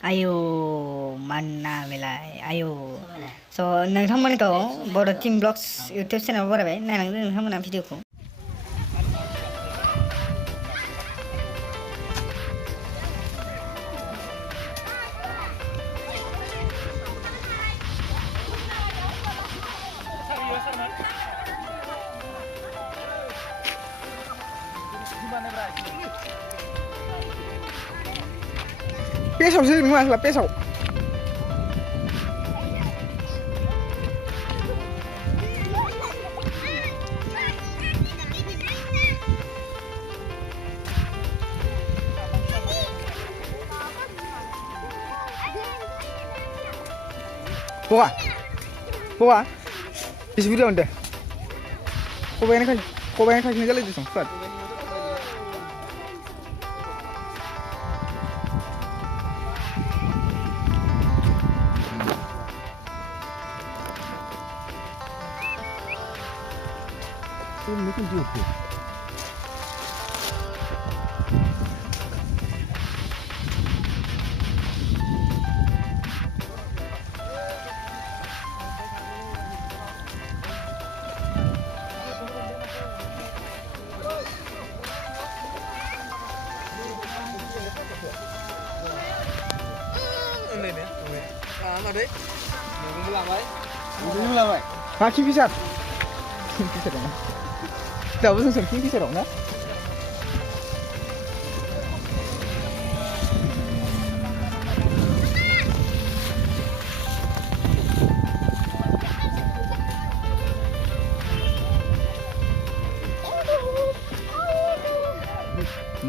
आयौ मानना बेलाय आयौ स' नोंथांमोनखौ बर' टीम ब्लग्स इउटुब चेनेलाव बरायबाय नायलांदो नोंथांमोना भिडिअखौ Pesau sih, mas lah pesau. Buka, buka. Di video anda. Kau bayar kan jalan itu song. Mungkin dia tu. Kaki pisat. Pisat mana? Dah betul sempit pisat orang, na?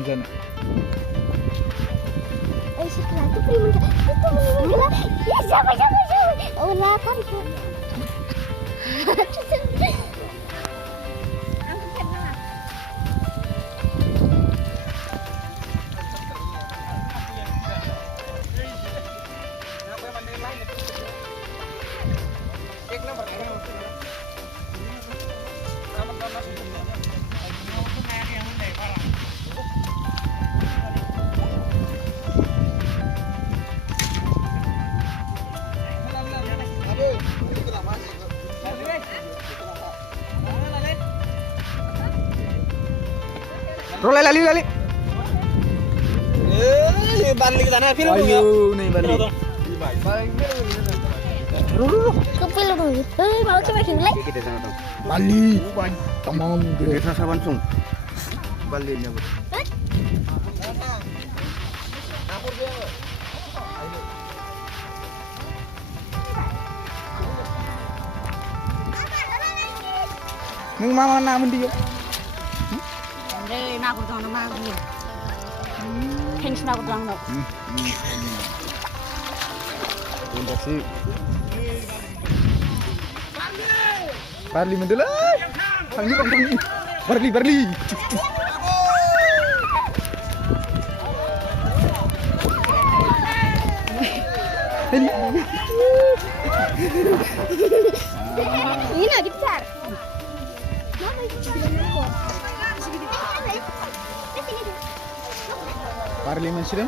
Jangan. Setelah itu prima itu meninggal. Ya siapa? Oh lah kan. Roll lali. Balik ke sana, film dulu. Ayo, nih balik. Roll. Kepil dulu. Mau coba sini lagi. Balik. Tamam. Kita saban sung. Baliknya. Nung mama namun dia. Nak aku tahu nama dia. Hence nak aku tahu nama. Terima kasih. Barli mendelai. Tangi. Barli. Ini nak dibesar. Barli mensudah.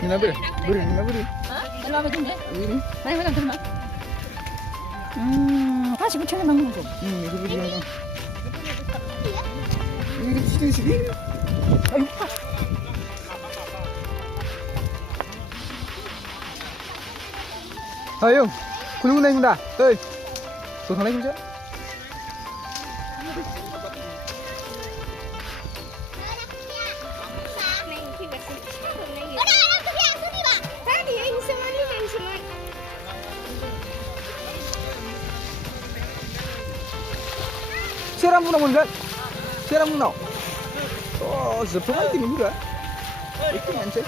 Ini apa? Beri. Hah? Kalau apa tu ni? Ini. Mana makan tu mak? Pas aku cakap bangun tu. Itu beri yang. Ini sini. Ayo. Kulung naik muda. Hei. Tuh naik muda. Siapa mau namun kan? Siapa mau? Oh, seperti ini juga. Itu yang saya.